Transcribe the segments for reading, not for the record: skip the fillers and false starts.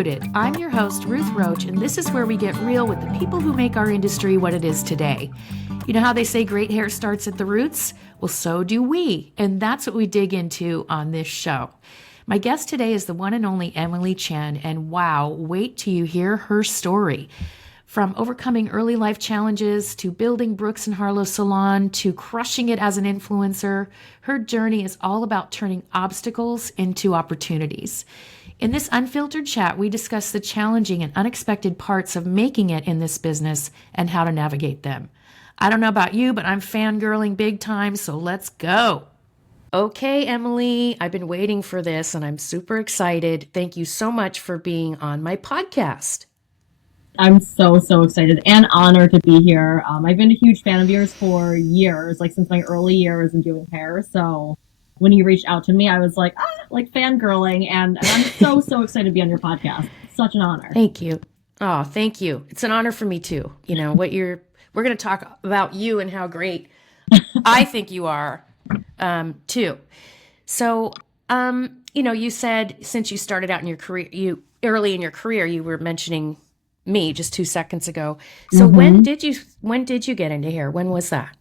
Rooted. I'm your host, Ruth Roach, and this is where we get real with the people who make our industry what it is today. You know how they say great hair starts at the roots? Well, so do we, and that's what we dig into on this show. My guest today is the one and only Emily Chen, and wow, wait till you hear her story. From overcoming early life challenges to building Brooks and Harlow Salon to crushing it as an influencer, her journey is all about turning obstacles into opportunities. In this unfiltered chat, we discuss the challenging and unexpected parts of making it in this business and how to navigate them. I don't know about you, but I'm fangirling big time, so let's go. Okay, Emily, I've been waiting for this and I'm super excited. Thank you so much for being on my podcast. I'm so excited and honored to be here. I've been a huge fan of yours for years, like since my early years in doing hair. So when you reached out to me, I was like fangirling, and I'm so excited to be on your podcast. Such an honor. Thank you. Oh, thank you. It's an honor for me too. You know, we're going to talk about you and how great I think you are, too. So, you said since you started out in your career, early in your career, you were mentioning me just 2 seconds ago. So when did you get into hair? When was that?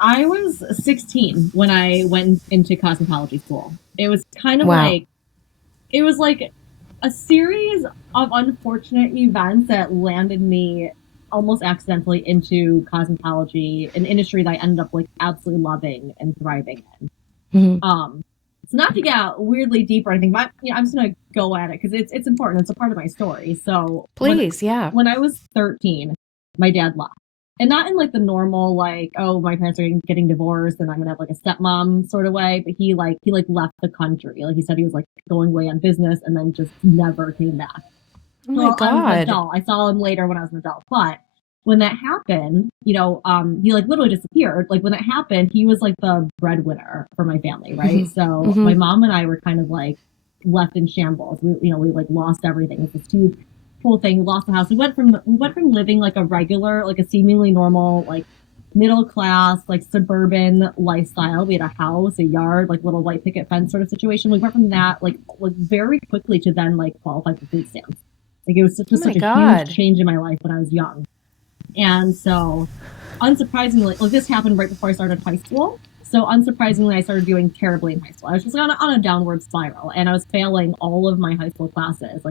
I was 16 when I went into cosmetology school. It was kind of it was like a series of unfortunate events that landed me almost accidentally into cosmetology, an industry that I ended up absolutely loving and thriving in. So not to get weirdly deep or anything, but I'm just gonna go at it because it's important. It's a part of my story. So please, when I was 13, my dad left, and not in the normal oh, my parents are getting divorced and I'm gonna have a stepmom sort of way, but he left the country. He said he was going away on business and then just never came back. Oh my God! I was an adult. I saw him later when I was an adult, but when that happened, he literally disappeared. When that happened, he was the breadwinner for my family, right? So my mom and I were kind of left in shambles. We lost everything. It was this huge whole thing. We lost the house. We went from living a regular, a seemingly normal, middle class, suburban lifestyle. We had a house, a yard, little white picket fence sort of situation. We went from that very quickly to then qualify for food stamps. It was such a huge change in my life when I was young. And so, unsurprisingly, this happened right before I started high school. So, unsurprisingly, I started doing terribly in high school. I was just on a downward spiral, and I was failing all of my high school classes.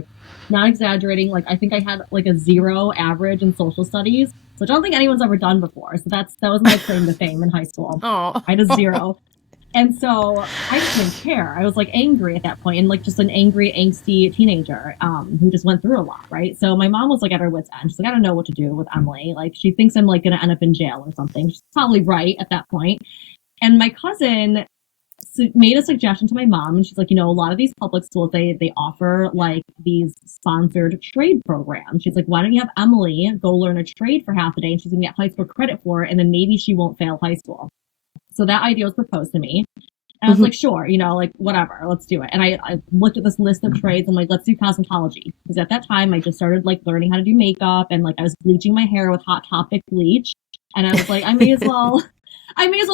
Not exaggerating, I think I had a 0 average in social studies, which I don't think anyone's ever done before. So that was my claim to fame in high school. Oh. I had a 0. And so I just didn't care. I was angry at that point, and just an angry, angsty teenager who just went through a lot, right? So my mom was at her wit's end. She's I don't know what to do with Emily. She thinks I'm going to end up in jail or something. She's probably right at that point. And my cousin made a suggestion to my mom, and she's a lot of these public schools, they offer these sponsored trade programs. She's why don't you have Emily go learn a trade for half a day, and she's going to get high school credit for it, and then maybe she won't fail high school. So that idea was proposed to me. And I was sure, whatever, let's do it. And I looked at this list of trades. I'm let's do cosmetology. Because at that time, I just started learning how to do makeup, and I was bleaching my hair with Hot Topic bleach. And I was I may as well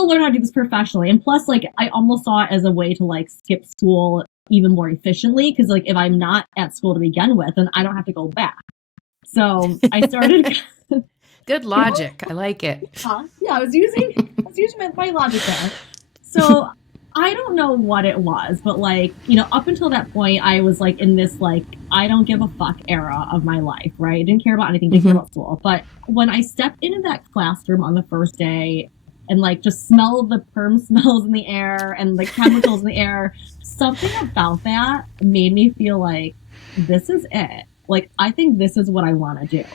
learn how to do this professionally. And plus, I almost saw it as a way to skip school even more efficiently. Because if I'm not at school to begin with, then I don't have to go back. So I started. Good logic. I like it. Yeah, I was using my logic there. So I don't know what it was, but up until that point, I was in this I don't give a fuck era of my life, right? I didn't care about anything, didn't care about school. But when I stepped into that classroom on the first day and just smell the perm smells in the air and the chemicals in the air, something about that made me feel this is it. I think this is what I want to do.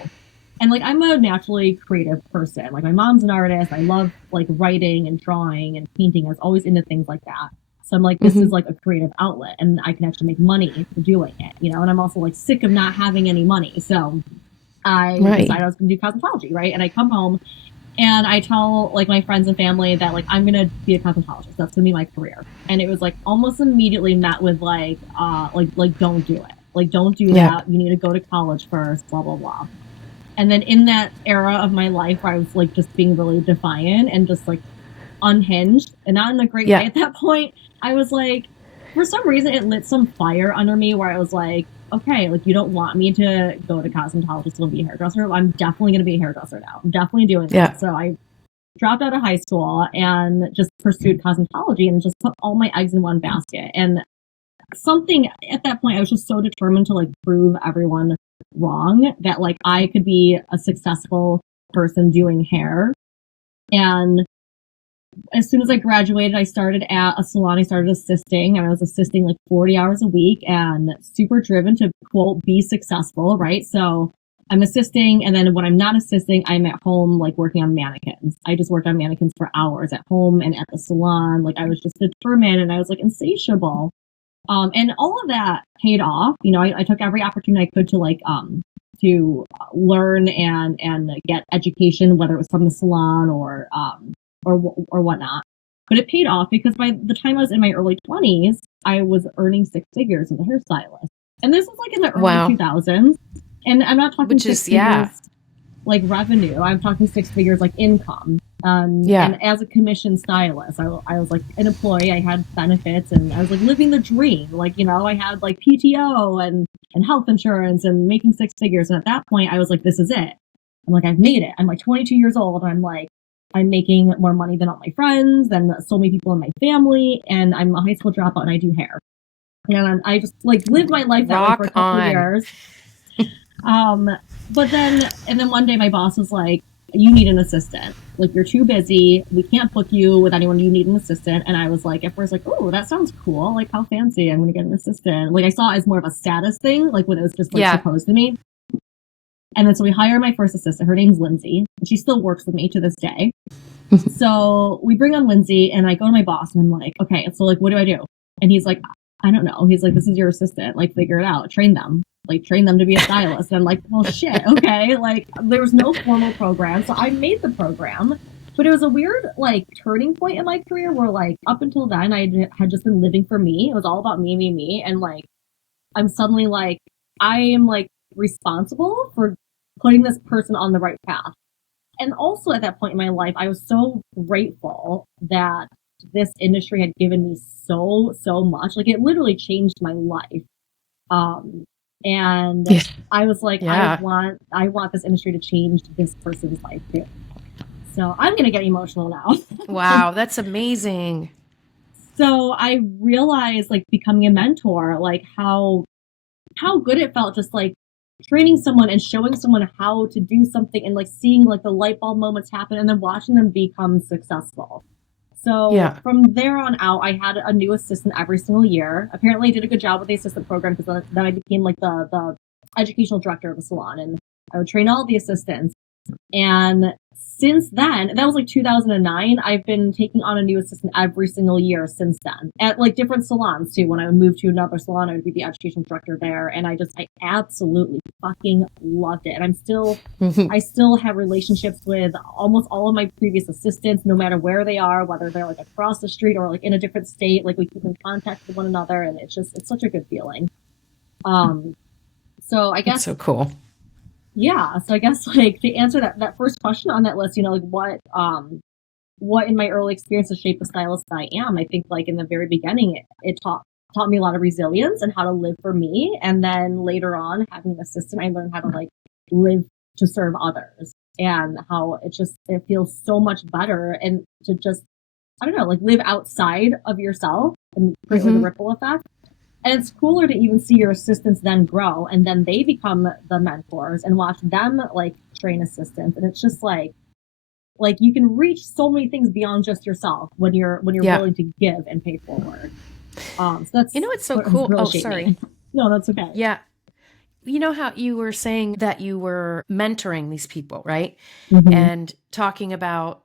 And I'm a naturally creative person. My mom's an artist. I love writing and drawing and painting. I was always into things like that. So I'm this is a creative outlet, and I can actually make money for doing it, And I'm also sick of not having any money. So I decided I was going to do cosmetology, right? And I come home and I tell my friends and family that I'm going to be a cosmetologist. That's going to be my career. And it was almost immediately met with don't do it. Don't do that. You need to go to college first, blah, blah, blah. And then in that era of my life where I was just being really defiant and just unhinged, and not in a great way at that point, I was for some reason it lit some fire under me where I was okay, like you don't want me to go to cosmetology school and be a hairdresser. I'm definitely going to be a hairdresser now. I'm definitely doing that. Yeah. So I dropped out of high school and just pursued cosmetology and just put all my eggs in one basket. And something at that point, I was just so determined to like prove everyone wrong that like I could be a successful person doing hair. And as soon as I graduated, I started at a salon. I started assisting, and I was assisting like 40 hours a week and super driven to quote be successful, right? So I'm assisting, and then when I'm not assisting, I'm at home like working on mannequins. I just worked on mannequins for hours at home and at the salon. Like I was just determined, and I was like insatiable. And all of that paid off. You know, I took every opportunity I could to like to learn and get education, whether it was from the salon or whatnot. But it paid off because by the time I was in my early 20s, I was earning six figures as a hairstylist. And this was like in the early 2000s. And I'm not talking Which is, yeah, figures like revenue. I'm talking six figures like income. Yeah. And as a commissioned stylist, I was like an employee. I had benefits and I was like living the dream. Like, you know, I had like PTO and health insurance and making six figures. And at that point, I was like, this is it. I'm like, I've made it. I'm like 22 years old. And I'm like, I'm making more money than all my friends and so many people in my family. And I'm a high school dropout and I do hair. And I just like lived my life that way for a couple of years. But then one day my boss was like, you need an assistant. Like, you're too busy. We can't book you with anyone. You need an assistant. And I was like, at first, like, oh, that sounds cool. Like, how fancy. I'm going to get an assistant. Like, I saw it as more of a status thing, like when it was just like proposed to me. And then so we hire my first assistant. Her name's Lindsay. And she still works with me to this day. So we bring on Lindsay and I go to my boss and I'm like, okay, so like, what do I do? And he's like, I don't know. He's like, this is your assistant. Like, figure it out. Train them. Like, train them to be a stylist. And I'm like, well, shit. Okay. Like, there was no formal program. So I made the program. But it was a weird, like, turning point in my career where, like, up until then, I had just been living for me. It was all about me, me, me. And, like, I'm suddenly like, I am, like, responsible for putting this person on the right path. And also at that point in my life, I was so grateful that this industry had given me so much. Like, it literally changed my life. And I was like, I want this industry to change this person's life too. So I'm going to get emotional now. Wow, that's amazing. So I realized, like, becoming a mentor, like how good it felt just like training someone and showing someone how to do something and like seeing like the light bulb moments happen and then watching them become successful. So from there on out, I had a new assistant every single year. Apparently I did a good job with the assistant program because then I became like the educational director of the salon and I would train all the assistants. And since then, that was like 2009, I've been taking on a new assistant every single year since then at like different salons too. When I would move to another salon, I would be the educational director there. And I absolutely fucking loved it. And I still have relationships with almost all of my previous assistants, no matter where they are, whether they're like across the street or like in a different state, like we keep in contact with one another. And it's such a good feeling. So I guess. That's so cool. Yeah. So I guess like to answer that first question on that list, you know, like what in my early experience has shaped the stylist I am, I think like in the very beginning, it taught me a lot of resilience and how to live for me. And then later on, having an assistant, I learned how to like live to serve others and how it feels so much better and to just, I don't know, like live outside of yourself and create like a ripple effect. And it's cooler to even see your assistants then grow and then they become the mentors and watch them like train assistants. And it's just like you can reach so many things beyond just yourself when you're willing to give and pay forward. So that's, you know, it's so cool. Really oh, sorry. Me. No, that's okay. Yeah. You know how you were saying that you were mentoring these people, right? And talking about,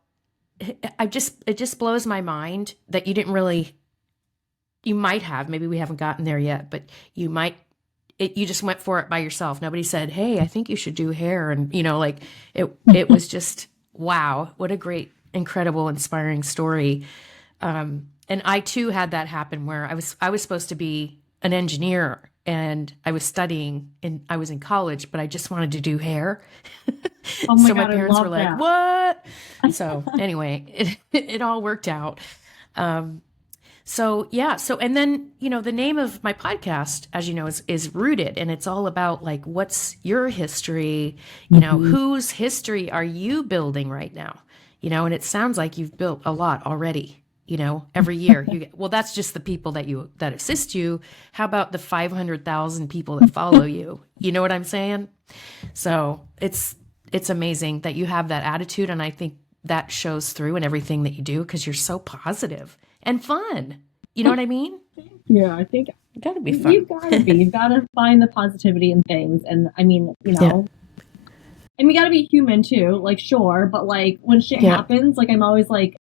it just blows my mind that you didn't really, you might have, maybe we haven't gotten there yet, but you just went for it by yourself. Nobody said, hey, I think you should do hair. And, you know, like it was just, wow, what a great, incredible, inspiring story. And I too had that happen where I was supposed to be an engineer and I was studying and I was in college, but I just wanted to do hair. Oh my so God, my parents were like, that. what? So anyway, it all worked out. So yeah, so and then the name of my podcast, as you know, is Rooted, and it's all about like what's your history, whose history are you building right now, and it sounds like you've built a lot already. Every year you get, well, that's just the people that assist you. How about the 500,000 people that follow you? You know what I'm saying? So it's amazing that you have that attitude, and I think that shows through in everything that you do because you're so positive and fun. You know what I mean? Yeah, I think it gotta be fun. You've got to find the positivity in things. And I mean, and we got to be human too. Like, sure. But like when shit happens, like I'm always like,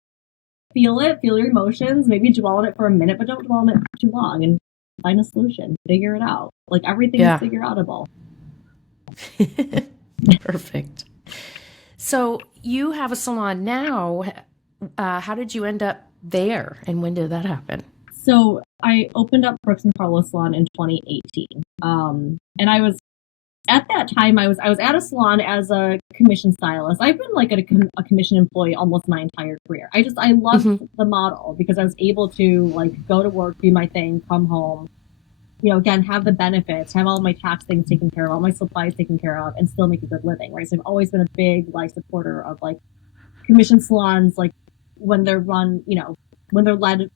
feel your emotions, maybe dwell on it for a minute, but don't dwell on it for too long, and find a solution, figure it out. Like everything is figure outable. Perfect. So you have a salon now. How did you end up there, and when did that happen? So I opened up Brooks and Carlos Salon in 2018. And I was at that time I was at a salon as a commission stylist. I've been like a commission employee almost my entire career. I loved the model because I was able to like go to work, do my thing, come home, again, have the benefits, have all my tax things taken care of, all my supplies taken care of, and still make a good living, right? So I've always been a big supporter of like commission salons, like when they're run, when they're led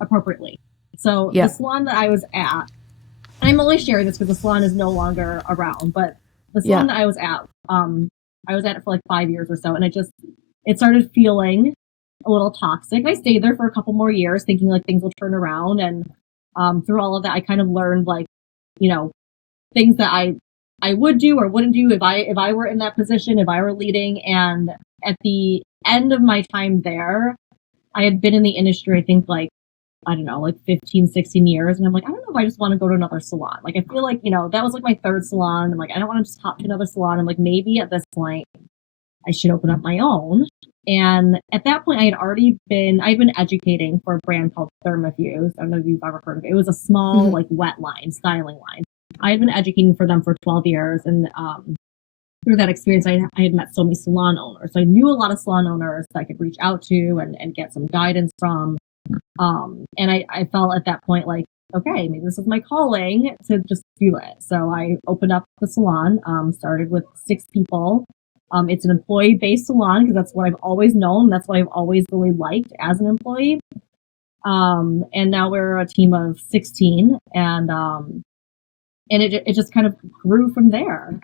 appropriatly. So the salon that I was at, and I'm only sharing this because the salon is no longer around, but the salon that I was at it for like 5 years or so, and it started feeling a little toxic. I stayed there for a couple more years thinking like things will turn around, and through all of that I kind of learned like, things that I would do or wouldn't do if I were in that position, if I were leading. And at the end of my time there, I had been in the industry, I think like, I don't know, like 15, 16 years. And I'm like, I don't know if I just want to go to another salon. Like, I feel like, that was like my third salon. I'm like, I don't want to just hop to another salon. I'm like, maybe at this point I should open up my own. And at that point I'd been educating for a brand called Thermafuse. I don't know if you've ever heard of it. It was a small, like wet line, styling line. I had been educating for them for 12 years. And, through that experience, I had met so many salon owners. So I knew a lot of salon owners that I could reach out to and get some guidance from. And I felt at that point like, okay, maybe this is my calling to just do it. So I opened up the salon, started with 6 people. It's an employee-based salon because that's what I've always known. That's what I've always really liked as an employee. And now we're a team of 16, and it just kind of grew from there.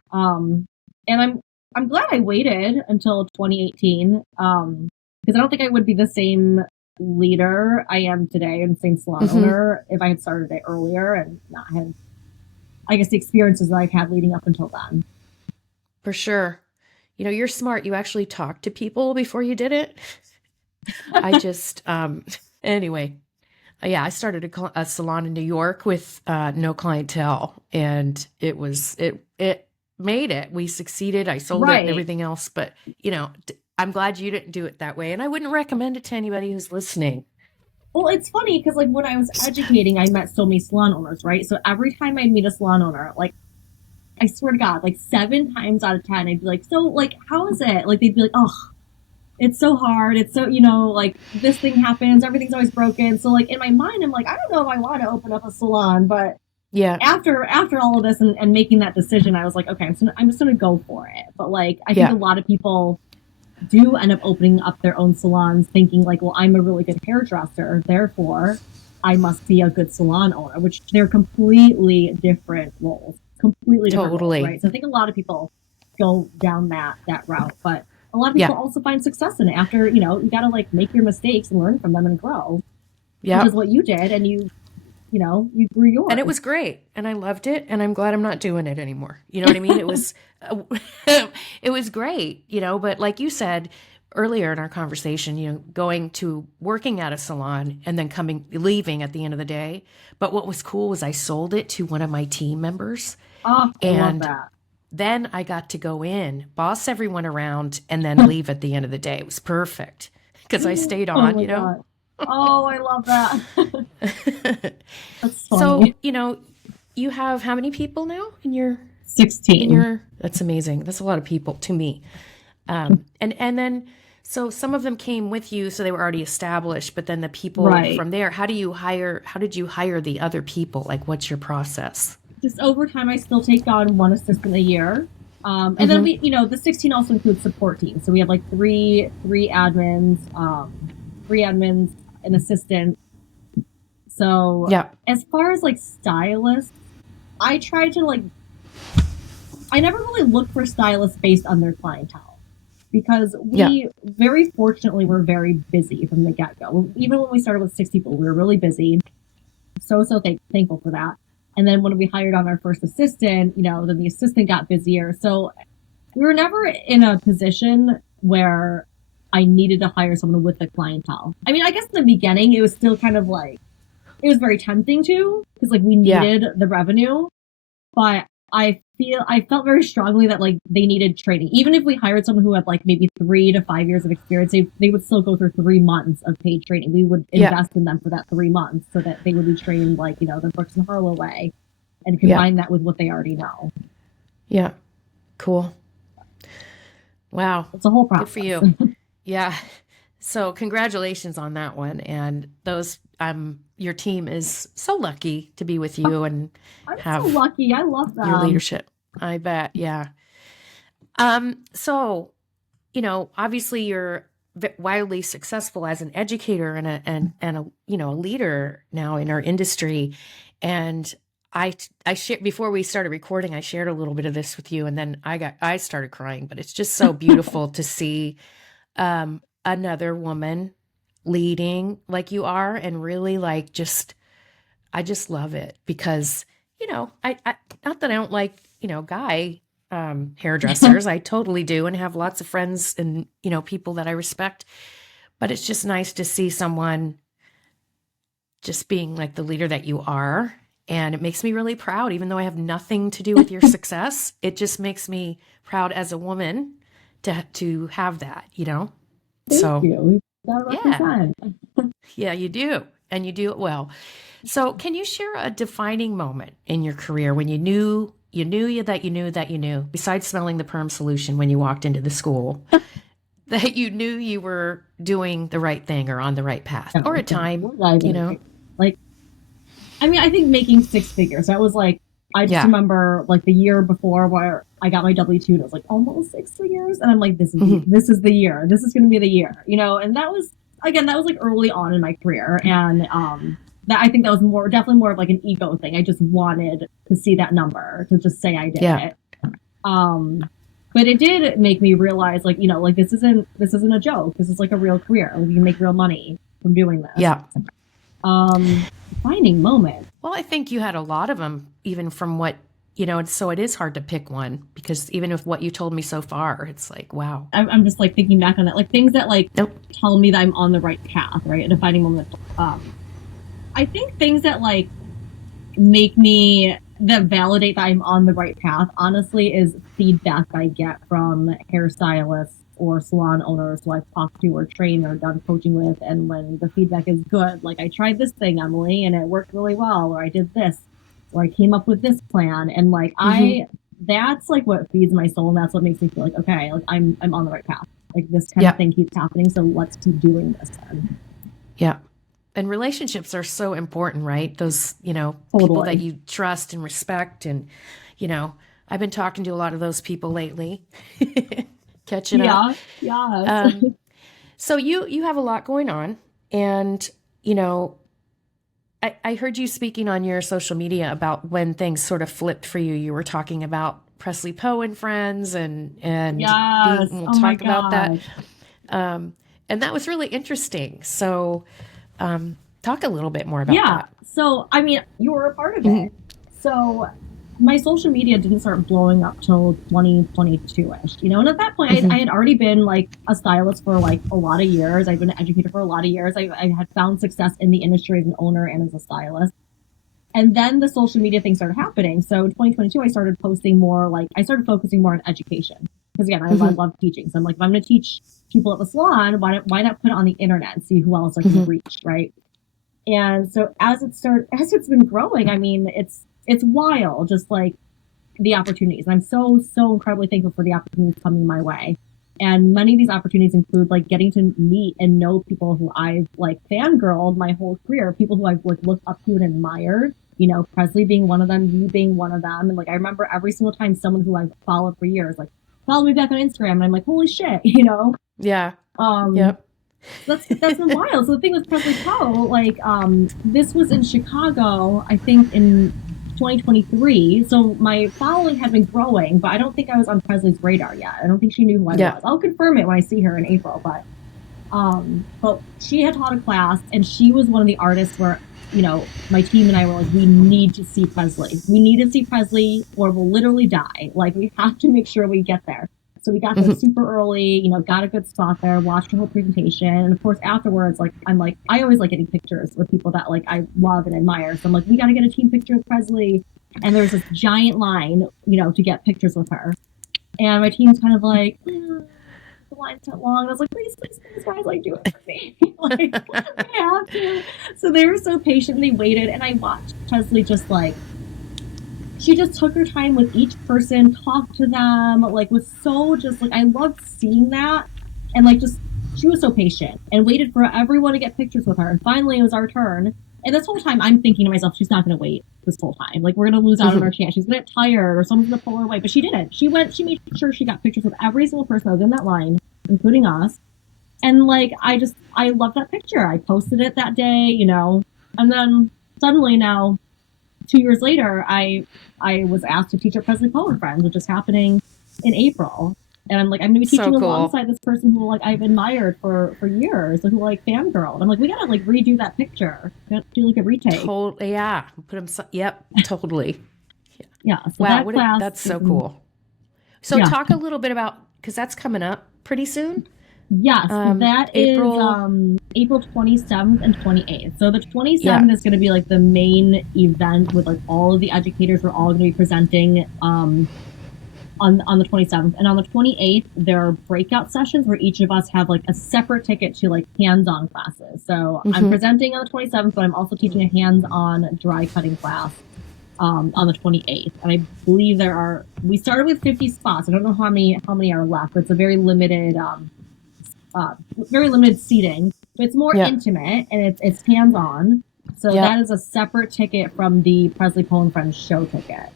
And I'm glad I waited until 2018, because I don't think I would be the same leader I am today and same salon owner if I had started it earlier and not had, I guess, the experiences that I've had leading up until then. For sure. You're smart. You actually talked to people before you did it. I just, anyway, I started a salon in New York with no clientele, and it made it. We succeeded. I sold it and everything else. But, I'm glad you didn't do it that way. And I wouldn't recommend it to anybody who's listening. Well, it's funny because like when I was educating, I met so many salon owners, right? So every time I'd meet a salon owner, like I swear to God, like 7 times out of 10, I'd be like, so like, how is it? Like they'd be like, oh, it's so hard. It's so, like this thing happens. Everything's always broken. So like in my mind, I'm like, I don't know if I want to open up a salon, but after all of this and making that decision, I was like, okay, I'm just going to go for it. But like, I think a lot of people do end up opening up their own salons thinking like, well, I'm a really good hairdresser, therefore I must be a good salon owner, which they're completely different roles. Completely different roles, right? So I think a lot of people go down that route, but a lot of people also find success in it after, you got to like make your mistakes and learn from them and grow. Yeah. Which is what you did, and you grew yours. And it was great, and I loved it, and I'm glad I'm not doing it anymore. You know what I mean? It was it was great, but like you said earlier in our conversation, going to working at a salon and then leaving at the end of the day. But what was cool was I sold it to one of my team members. Oh, I love that. Then I got to go in, boss everyone around, and then leave at the end of the day. It was perfect because I stayed on, God. Oh, I love that. That's funny. So, you have how many people now in your 16? That's amazing. That's a lot of people to me. And then, So some of them came with you, so they were already established, but then the people Right. from there, how did you hire the other people? Like, what's your process? Just over time, I still take on one assistant a year. And then Mm-hmm. we, the 16 also includes support teams. So we have like three admins, an assistant. So Yeah. as far as like stylists, I try to like, I never really look for stylists based on their clientele because Yeah. we very fortunately were very busy from the get go. Even when we started with 6 people, we were really busy. So thankful for that. And then when we hired on our first assistant, then the assistant got busier. So we were never in a position where I needed to hire someone with the clientele. I mean, I guess in the beginning, it was still kind of like, it was very tempting to, because like we Yeah. needed the revenue, but I felt very strongly that like they needed training. Even if we hired someone who had like maybe 3 to 5 years of experience, they would still go through 3 months of paid training. We would Yeah. invest in them for that 3 months so that they would be trained like, the Brooks and Harlow way and Yeah. combine that with what they already know. Yeah. Cool. Wow. It's a whole process. Good for you. Yeah. So congratulations on that one. And your team is so lucky to be with you and I'm have so lucky. I love them. your leadership. I bet. Yeah. So, obviously you're wildly successful as an educator and a leader now in our industry. And I shared before we started recording, I shared a little bit of this with you, and then I started crying, but it's just so beautiful to see another woman leading like you are, and really like I just love it because I not that I don't like guy hairdressers. I totally do, and have lots of friends and people that I respect, but it's just nice to see someone just being like the leader that you are. And it makes me really proud, even though I have nothing to do with your success. It just makes me proud as a woman to have that, Thank you. We gotta yeah, represent. yeah, you do. And you do it well. So can you share a defining moment in your career when you knew that you knew, besides smelling the perm solution when you walked into the school, that you knew you were doing the right thing or on the right path, or a time, Like, I mean, I think making 6 figures. That was like, I just remember like the year before where I got my W-2 and it was like almost 6 figures. And I'm like, this is the year. This is going to be the year, And that was like early on in my career. And, that I think that was definitely more of like an ego thing. I just wanted to see that number to just say I did it. But it did make me realize like, this isn't a joke. This is like a real career. Like, you can make real money from doing this. Yeah. Defining moment. Well, I think you had a lot of them, even from what, and so it is hard to pick one because even with what you told me so far, it's like, wow. I'm just like thinking back on that, like things that like tell me that I'm on the right path, right? A defining moment. I think things that like that validate that I'm on the right path, honestly, is feedback I get from hairstylists or salon owners who I've talked to or trained or done coaching with. And when the feedback is good, like I tried this thing, Emily, and it worked really well, or I did this, or I came up with this plan. And like, that's like what feeds my soul. And that's what makes me feel like, okay, like I'm on the right path. Like this kind of thing keeps happening. So let's keep doing this then. Yeah. And relationships are so important, right? Those, people that you trust and respect. And, I've been talking to a lot of those people lately, catching up. Yeah. So you have a lot going on. And, I heard you speaking on your social media about when things sort of flipped for you. You were talking about Presley Poe and Friends and yes. we'll talk about that. And that was really interesting. So, talk a little bit more about that. So, I mean, you were a part of it. So my social media didn't start blowing up till 2022-ish, and at that point I had already been like a stylist for like a lot of years. I've been an educator for a lot of years. I had found success in the industry as an owner and as a stylist. And then the social media thing started happening. So in 2022, I started focusing more on education. Because again, I love teaching. So I'm like, if I'm going to teach people at the salon, why not put it on the internet and see who else I can reach, right? And so as it's been growing, I mean, it's wild, just like the opportunities. And I'm so incredibly thankful for the opportunities coming my way. And many of these opportunities include like getting to meet and know people who I've like fangirled my whole career, people who I've like looked up to and admired. You know, Presley being one of them, you being one of them. And like I remember every single time someone who I've followed for years, like follow me back on Instagram, and I'm like, holy shit, you know? Yeah. Um, Yep. that's been wild. So the thing with Presley Poe, like, this was in Chicago, I think in 2023. So my following had been growing, but I don't think I was on Presley's radar yet. I don't think she knew who I Yeah. was. I'll confirm it when I see her in April. But she had taught a class, and she was one of the artists where, you know, my team and I were like, we need to see Presley. We need to see Presley, or we'll literally die. Like, we have to make sure we get there. So we got there super early, you know, got a good spot there, watched her whole presentation. And of course, afterwards, like, I always like getting pictures with people that like I love and admire. So I'm like, we got to get a team picture with Presley. And there's this giant line, you know, to get pictures with her. And my team's kind of like, the line's not long. And I was like, please, guys, like, do it for me. Like, I have to. So they were so patient. They waited. And I watched Presley just like, she just took her time with each person, talked to them, like was so just like, I loved seeing that. And like, just, she was so patient and waited for everyone to get pictures with her. And finally it was our turn. And this whole time I'm thinking to myself, she's not going to wait this whole time. Like, we're going to lose out on our chance. She's going to get tired or someone's going to pull her away. But she didn't. She made sure she got pictures with every single person that was in that line, including us. And like, I love that picture. I posted it that day, you know, and then suddenly now, 2 years later, I was asked to teach at Presley Poe and Friends, which is happening in April. And I'm like, I'm going to be teaching alongside this person who like I've admired for years, who like fangirled. I'm like, we got to like redo that picture. We got to do like a retake. Yeah. Put them. Yep. Totally. Yeah. So wow. that class, that's so cool. So talk a little bit about, because that's coming up pretty soon. Yes, that April. Is April 27th and 28th. So the 27th is going to be like the main event with like all of the educators. We're all going to be presenting on the 27th. And on the 28th, there are breakout sessions where each of us have like a separate ticket to like hands-on classes. So I'm presenting on the 27th, but I'm also teaching a hands-on dry cutting class on the 28th. And I believe we started with 50 spots. I don't know how many are left, but it's a very limited seating. It's more intimate and it's hands-on. So that is a separate ticket from the Presley Poe and Friends show ticket.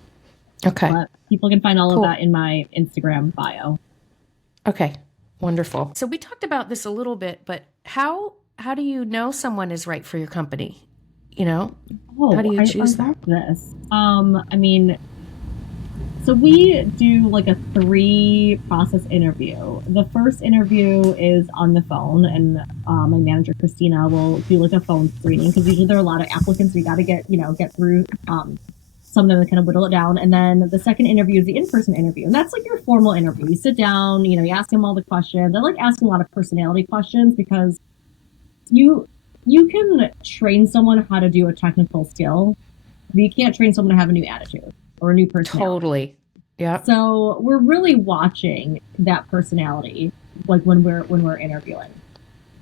Okay. But people can find all of that in my Instagram bio. Okay. Wonderful. So we talked about this a little bit, but how do you know someone is right for your company? You know, how do you choose that? I mean, so we do like a 3-process interview. The first interview is on the phone, and my manager Christina will do like a phone screening, because usually there are a lot of applicants. We got to get through some of them to kind of whittle it down. And then the second interview is the in-person interview, and that's like your formal interview. You sit down, you ask them all the questions. I like asking a lot of personality questions, because you can train someone how to do a technical skill, but you can't train someone to have a new attitude or a new personality. Totally. Yeah. So we're really watching that personality, like when we're interviewing.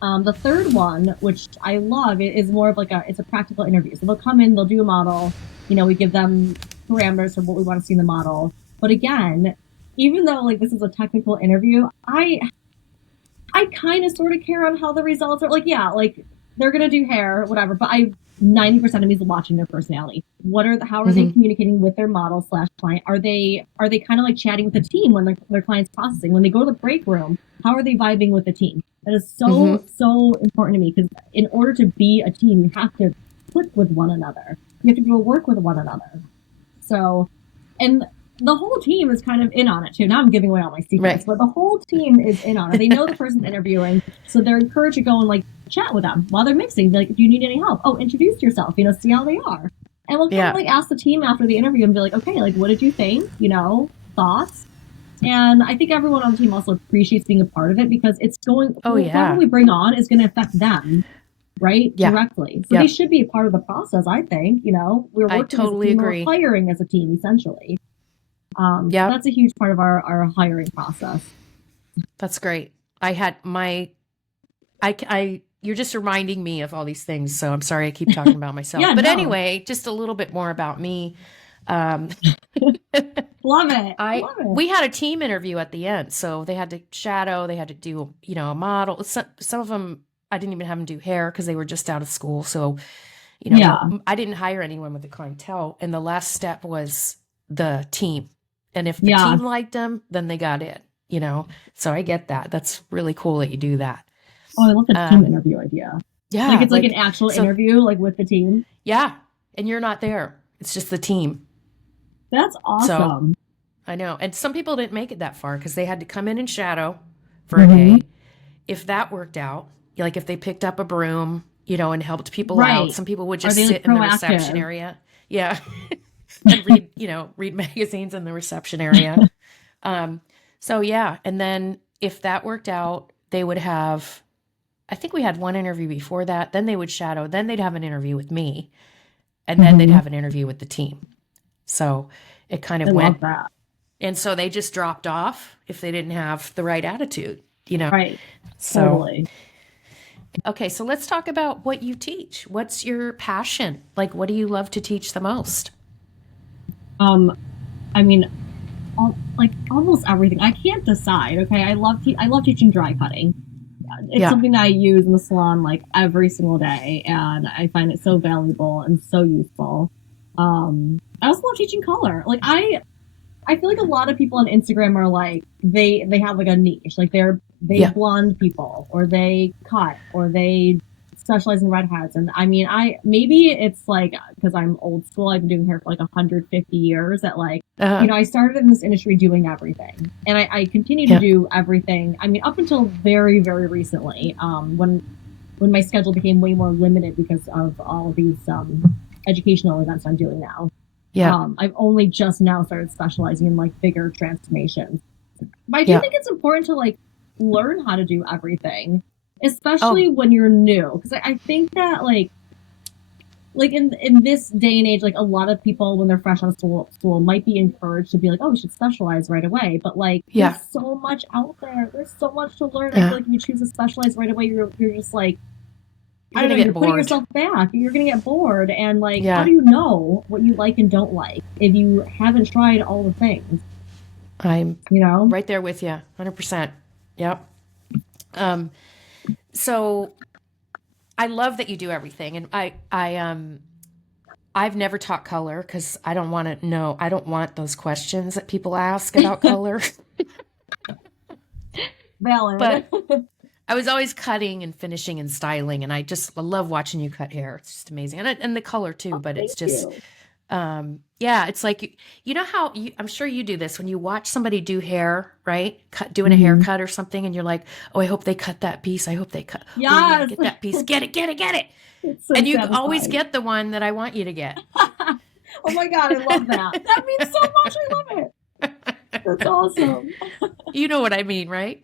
The third one, which I love, is more of like it's a practical interview. So they'll come in, they'll do a model. We give them parameters of what we want to see in the model. But again, even though like this is a technical interview, I kind of sort of care on how the results are. Like, yeah, like they're gonna do hair, whatever. But 90% of me is watching their personality. How are they communicating with their model / client? Are they kind of like chatting with the team when their client's processing? When they go to the break room, how are they vibing with the team? That is so important to me, because in order to be a team, you have to click with one another. You have to be able to work with one another. So, and the whole team is kind of in on it too. Now I'm giving away all my secrets, but the whole team is in on it. They know the person's interviewing, so they're encouraged to go and like chat with them while they're mixing. Be like, do you need any help? Oh, introduce yourself. See how they are. And we'll kind of like ask the team after the interview and be like, okay, like what did you think? Thoughts. And I think everyone on the team also appreciates being a part of it, because it's whoever we bring on is going to affect them, right? Yeah. Directly. So they should be a part of the process, I think. We're working totally as a team, agree. We're hiring as a team, essentially. So that's a huge part of our hiring process. That's great. You're just reminding me of all these things, so I'm sorry I keep talking about myself. Anyway, just a little bit more about me. Love it. Love it. We had a team interview at the end, so they had to shadow, they had to do, a model. Some of them, I didn't even have them do hair because they were just out of school. So, I didn't hire anyone with the clientele. And the last step was the team. And if the team liked them, then they got in, So I get that. That's really cool that you do that. Oh, I love the team interview idea. Yeah. Like it's like an actual interview, like with the team. Yeah. And you're not there. It's just the team. That's awesome. So, I know. And some people didn't make it that far because they had to come in and shadow for a day. If that worked out, like if they picked up a broom, and helped people out, some people would just sit in the reception area. Yeah. And read magazines in the reception area. So yeah. And then if that worked out, they would have, I think we had one interview before that. Then they would shadow. Then they'd have an interview with me. And then they'd have an interview with the team. So it kind of went. Love that. And so they just dropped off if they didn't have the right attitude, Right. So, totally. Okay, so let's talk about what you teach. What's your passion? Like, what do you love to teach the most? I mean, almost everything. I can't decide. Okay, I love teaching dry cutting. It's something that I use in the salon like every single day, and I find it so valuable and so useful. I also love teaching color. Like I feel like a lot of people on Instagram are like they have like a niche, like they blonde people, or they cut, or they specialize in redheads. And I mean, maybe it's like because I'm old school, I've been doing hair for like 150 years. That like I started in this industry doing everything, and I continue to do everything. I mean, up until very, very recently, when my schedule became way more limited because of all of these educational events I'm doing now. Yeah. I've only just now started specializing in like bigger transformations. But I do think it's important to like learn how to do everything, especially when you're new. Because I think that like in this day and age, like a lot of people when they're fresh out of school might be encouraged to be like, oh, we should specialize right away. But like there's so much out there. There's so much to learn. I feel like if you choose to specialize right away, you're just like, you're putting yourself back. You're going to get bored. And like, how do you know what you like and don't like if you haven't tried all the things? I'm right there with you. 100%. Yep. So I love that you do everything. And I've never taught color because I don't want to know. I don't want those questions that people ask about color. Valid. But I was always cutting and finishing and styling, and I love watching you cut hair. It's just amazing, and the color too. But it's just, it's like how I'm sure you do this when you watch somebody do hair, right? Doing a haircut or something, and you're like, oh, I hope they cut that piece. I hope they cut. Yes, get that piece. Get it. It's so and you satisfying. Always get the one that I want you to get. Oh my God, I love that. That means so much. I love it. That's awesome. You know what I mean, right?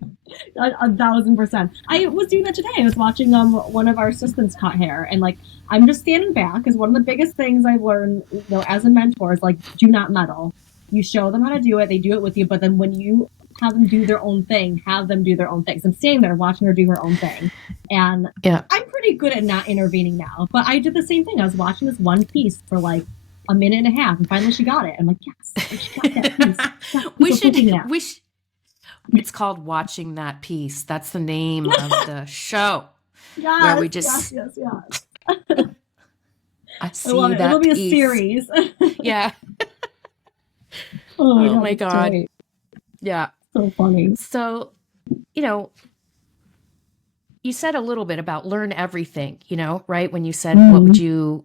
1,000%. I was doing that today. I was watching one of our assistants cut hair, and like I'm just standing back because one of the biggest things I've learned, as a mentor is like, do not meddle. You show them how to do it, they do it with you, but then when you have them do their own thing, have them do their own things. I'm standing there watching her do her own thing, and I'm pretty good at not intervening now. But I did the same thing. I was watching this one piece for like a minute and a half, and finally she got it. I'm like, yes, she got that piece. We should. It's called Watching That Piece. That's the name of the show. Yes, where we just. Yes. I see love it. that It'll be a piece. series. Yeah. Oh my God. Great. Yeah. So funny. So, you said a little bit about learn everything, right? When you said, what would you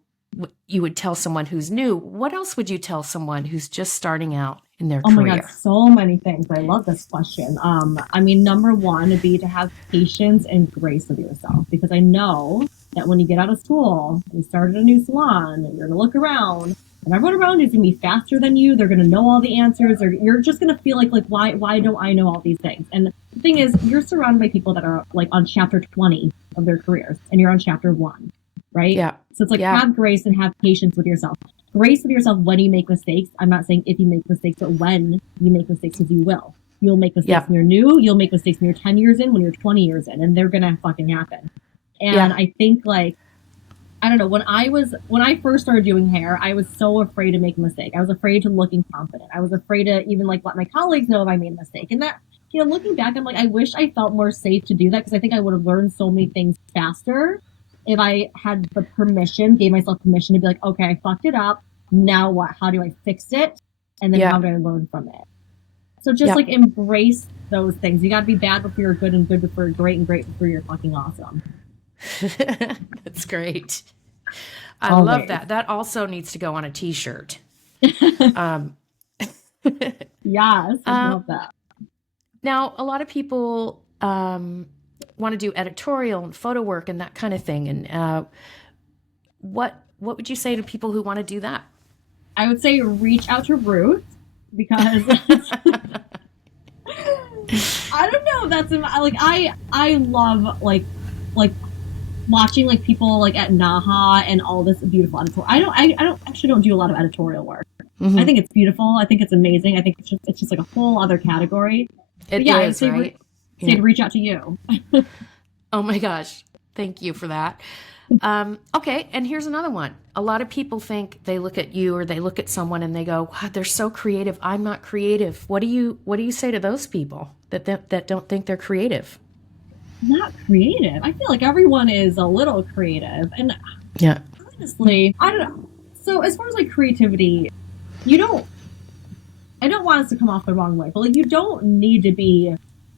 would tell someone who's new, what else would you tell someone who's just starting out in their career? Oh my God, so many things. I love this question. I mean, number one would be to have patience and grace with yourself, because I know that when you get out of school, you started a new salon, and you're going to look around, and everyone around you is going to be faster than you. They're going to know all the answers, or you're just going to feel like why don't I know all these things? And the thing is, you're surrounded by people that are like on chapter 20 of their careers, and you're on chapter 1. Right? Yeah. So it's like, have grace and have patience with yourself. Grace with yourself when you make mistakes. I'm not saying if you make mistakes, but when you make mistakes, because you will. You'll make mistakes when you're new. You'll make mistakes when you're 10 years in, when you're 20 years in, and they're going to fucking happen. And I think like, I I don't know, when I first started doing hair, I was so afraid to make a mistake. I was afraid to look incompetent. I was afraid to even like let my colleagues know if I made a mistake. And that, looking back, I'm like, I wish I felt more safe to do that, because I think I would have learned so many things faster if I had the permission, gave myself permission to be like, okay, I fucked it up. Now what? How do I fix it? And then how do I learn from it? So just like embrace those things. You got to be bad before you're good, and good before you're great, and great before you're fucking awesome. That's great. I love that. That also needs to go on a t-shirt. Yes, I love that. Now, a lot of people want to do editorial and photo work and that kind of thing. And what would you say to people who want to do that? I would say reach out to Ruth, because I don't know. That's like I love like watching like people like at NAHA and all this beautiful editorial. I don't do a lot of editorial work. I think it's beautiful. I think it's amazing. I think it's just like a whole other category. It is, right? Say to reach out to you. Oh my gosh. Thank you for that. Okay. And here's another one. A lot of people think they look at you or they look at someone and they go, wow, they're so creative. I'm not creative. What do you say to those people that don't think they're creative? Not creative. I feel like everyone is a little creative. And honestly, I don't know. So as far as like creativity, I don't want us to come off the wrong way, but like you don't need to be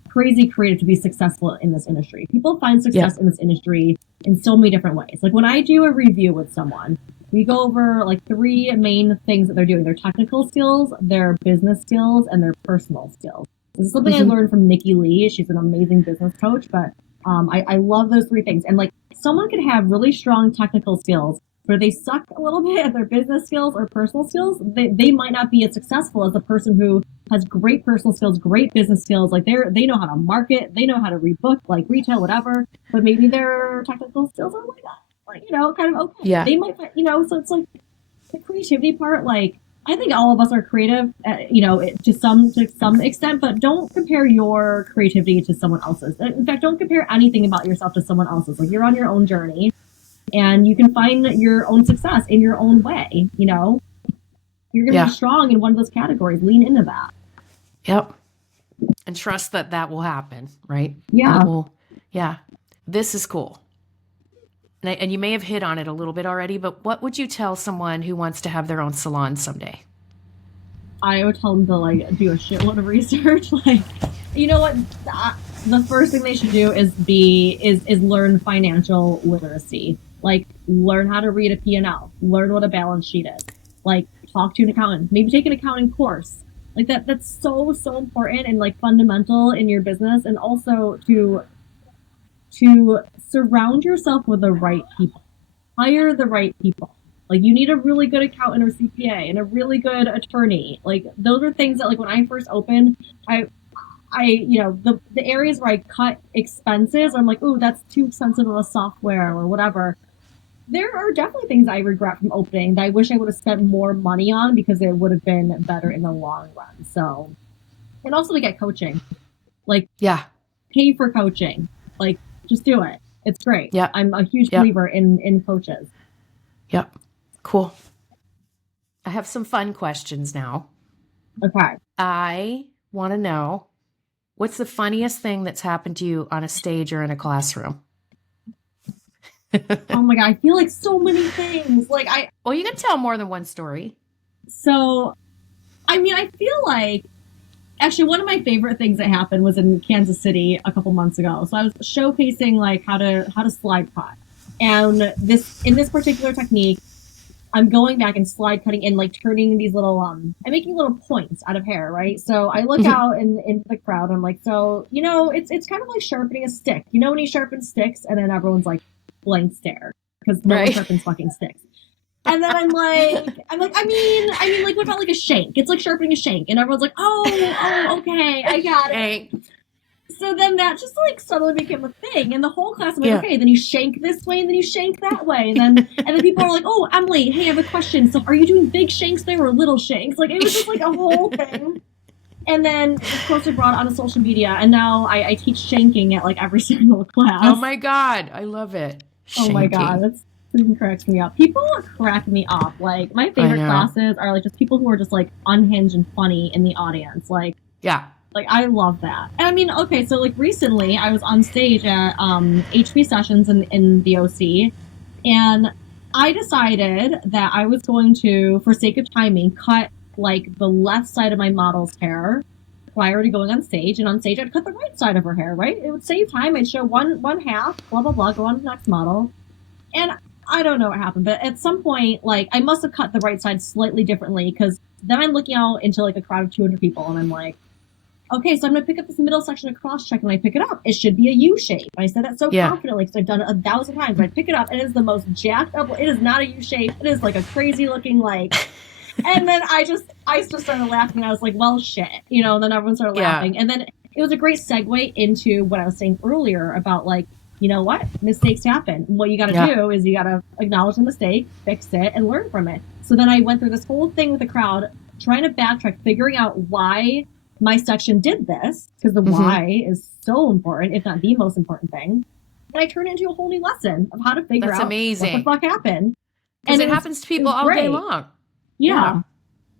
crazy creative to be successful in this industry. People find success in this industry in so many different ways. Like when I do a review with someone, we go over like 3 main things that they're doing: their technical skills, their business skills, and their personal skills. This is something I learned from Nikki Lee. She's an amazing business coach, but I love those 3 things. And like someone could have really strong technical skills, where they suck a little bit at their business skills or personal skills. They might not be as successful as the person who has great personal skills, great business skills. Like they know how to market, they know how to rebook, like retail, whatever. But maybe their technical skills are like kind of okay. Yeah. They might, so it's like the creativity part. Like I think all of us are creative, to some extent. But don't compare your creativity to someone else's. In fact, don't compare anything about yourself to someone else's. Like you're on your own journey. And you can find your own success in your own way, You're going to be strong in one of those categories. Lean into that. Yep. And trust that will happen, right? Yeah. This is cool. And you may have hit on it a little bit already, but what would you tell someone who wants to have their own salon someday? I would tell them to do a shitload of research. Like, you know what? The first thing they should do is learn financial literacy. Like, learn how to read a P&L, learn what a balance sheet is, like, talk to an accountant, maybe take an accounting course. Like that's so important and like fundamental in your business. And also to surround yourself with the right people, hire the right people. Like you need a really good accountant or CPA and a really good attorney. Like those are things that like when I first opened, I the areas where I cut expenses, I'm like, ooh, that's too expensive of a software or whatever. There are definitely things I regret from opening that I wish I would have spent more money on, because it would have been better in the long run. So, and also to get coaching, like pay for coaching, like just do it. It's great. Yeah, I'm a huge believer in coaches. Yep, cool. I have some fun questions now. Okay. I want to know, what's the funniest thing that's happened to you on a stage or in a classroom? Oh my God, I feel like so many things. Well, you can tell more than one story. So, I mean, I feel like actually one of my favorite things that happened was in Kansas City a couple months ago. So I was showcasing like how to slide cut, and in this particular technique, I'm going back and slide cutting and like turning these little I'm making little points out of hair, right? So I look out into the crowd. I'm like, so it's kind of like sharpening a stick. You know when you sharpen sticks and then everyone's like blank stare because no one sharpens fucking sticks. And then I'm like, I mean, like what about like a shank? It's like sharpening a shank, and everyone's like, oh, okay, I got it. So then that just like suddenly became a thing, and the whole class was like, okay, then you shank this way, and then you shank that way, and then people are like, oh, Emily, hey, I have a question. So are you doing big shanks there or little shanks? Like it was just like a whole thing. And then of course I brought it onto social media, and now I teach shanking at like every single class. Oh my God, I love it. Shanking. Oh my God, Freaking cracks me up. People crack me up. Like, my favorite classes are like just people who are just like unhinged and funny in the audience. Like, Yeah. like, I love that. And I mean, okay, so like recently I was on stage at HB Sessions in the OC, and I decided that I was going to, for sake of timing, cut like the left side of my model's hair prior to going on stage. And on stage I'd cut the right side of her hair, right? It would save time. I'd show one half, blah, blah, blah, go on to the next model. And I don't know what happened, but at some point, like, I must have cut the right side slightly differently, because then I'm looking out into like a crowd of 200 people and I'm like, okay, so I'm going to pick up this middle section of cross check, and I pick it up. It should be a U shape. I said that so confidently because I've done it 1,000 times. But I pick it up, and it is the most jacked up. It is not a U shape. It is like a crazy looking, like. And then I just started laughing, and I was like, well, shit. You know, and then everyone started laughing. And then it was a great segue into what I was saying earlier about, like, you know what? Mistakes happen. What you got to do is you got to acknowledge the mistake, fix it, and learn from it. So then I went through this whole thing with the crowd, trying to backtrack, figuring out why my section did this, because the why is so important, if not the most important thing. And I turned it into a whole new lesson of how to figure out what the fuck happened. And it happens to people all day long. Yeah.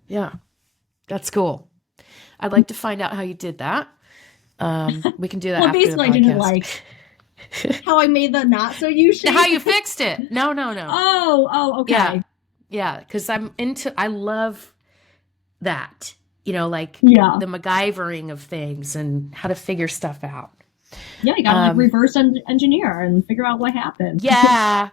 Yeah. That's cool. I'd like to find out how you did that. We can do that after basically the podcast. I didn't like how I made the not so U shape. How you fixed it. No. Oh, okay. Yeah. Because I love that. You know, like the MacGyvering of things and how to figure stuff out. Yeah, you gotta like reverse engineer and figure out what happened. Yeah.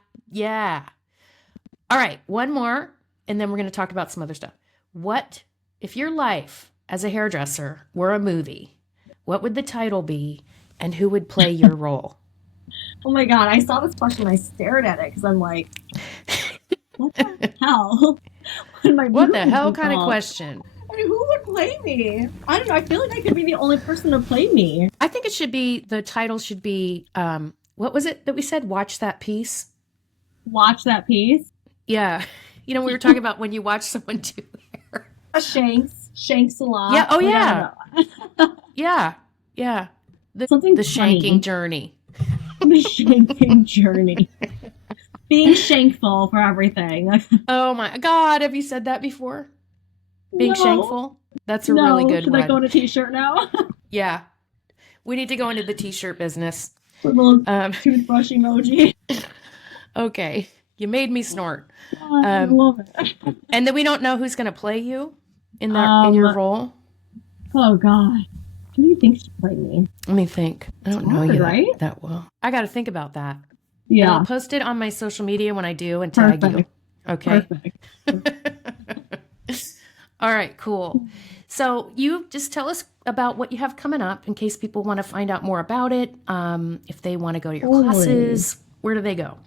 All right, one more, and then we're going to talk about some other stuff. What, if your life as a hairdresser were a movie, what would the title be, and who would play your role? Oh my God, I saw this question, I stared at it, because I'm like, what the hell? What the hell kind of question? I mean, who would play me? I don't know. I feel like I could be the only person to play me. I think the title should be, what was it that we said? Watch That Piece? Watch That Piece? Yeah. You know, we were talking about when you watch someone do hair. Shanks a lot. Yeah. Oh, yeah. Yeah. The shanking journey. The shanking journey. Being shankful for everything. Oh my God. Have you said that before? Being shankful? That's a really good one. Should I go on a t-shirt now? Yeah. We need to go into the t-shirt business. With a little toothbrush emoji. Okay. You made me snort. I love it. And then we don't know who's going to play you in your role? Oh, God. Who do you think should play me? Let me think. I don't know you that well. I got to think about that. Yeah. And I'll post it on my social media when I do and tag you. Okay. Perfect. All right, cool. So you just tell us about what you have coming up in case people want to find out more about it. If they want to go to your classes, where do they go?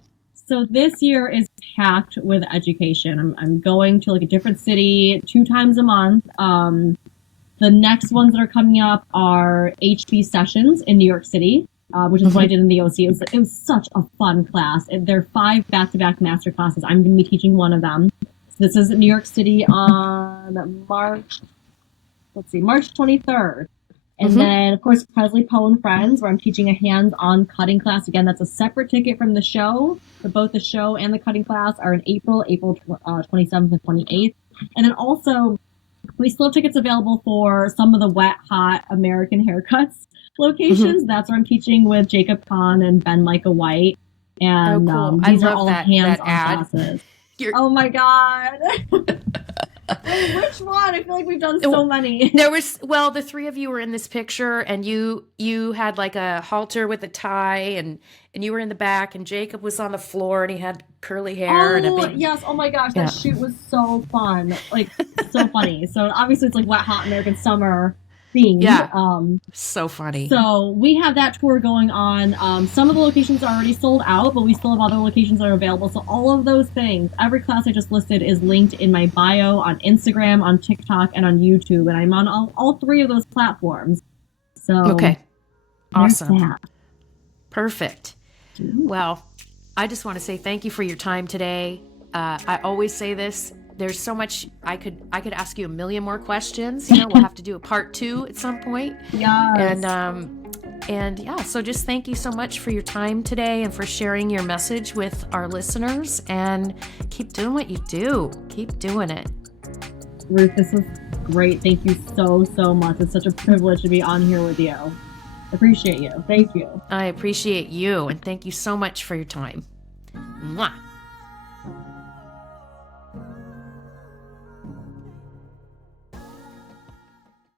So this year is packed with education. I'm going to like a different city 2 times a month. The next ones that are coming up are HB Sessions in New York City, which is what I did in the OC. It was such a fun class. There are 5 back-to-back master classes. I'm going to be teaching one of them. So this is in New York City on March 23rd. And then, of course, Presley Poe and Friends, where I'm teaching a hands-on cutting class. Again, that's a separate ticket from the show. But both the show and the cutting class are in April 27th and 28th. And then also, we still have tickets available for some of the wet, hot American haircuts locations. That's where I'm teaching with Jacob Kahn and Ben Micah White. And cool. These are all hands-on classes. Oh, my God. Which one? I feel like we've done so many. The 3 of you were in this picture, and you had like a halter with a tie, and you were in the back, and Jacob was on the floor, and he had curly hair. Yes. Oh my gosh, that shoot was so fun. Like, so funny. So obviously it's like wet, hot American summer themed. Yeah. So funny. So we have that tour going on. Some of the locations are already sold out, but we still have other locations that are available. So all of those things, every class I just listed is linked in my bio on Instagram, on TikTok, and on YouTube. And I'm on all 3 of those platforms. So okay. Awesome. That. Perfect. Well, I just want to say thank you for your time today. I always say this. There's so much I could ask you a million more questions. You know, we'll have to do a part 2 at some point. Yes. And And yeah, so just thank you so much for your time today and for sharing your message with our listeners, and keep doing what you do. Keep doing it. Ruth, this was great. Thank you so, so much. It's such a privilege to be on here with you. Appreciate you. Thank you. I appreciate you, and thank you so much for your time. Mwah.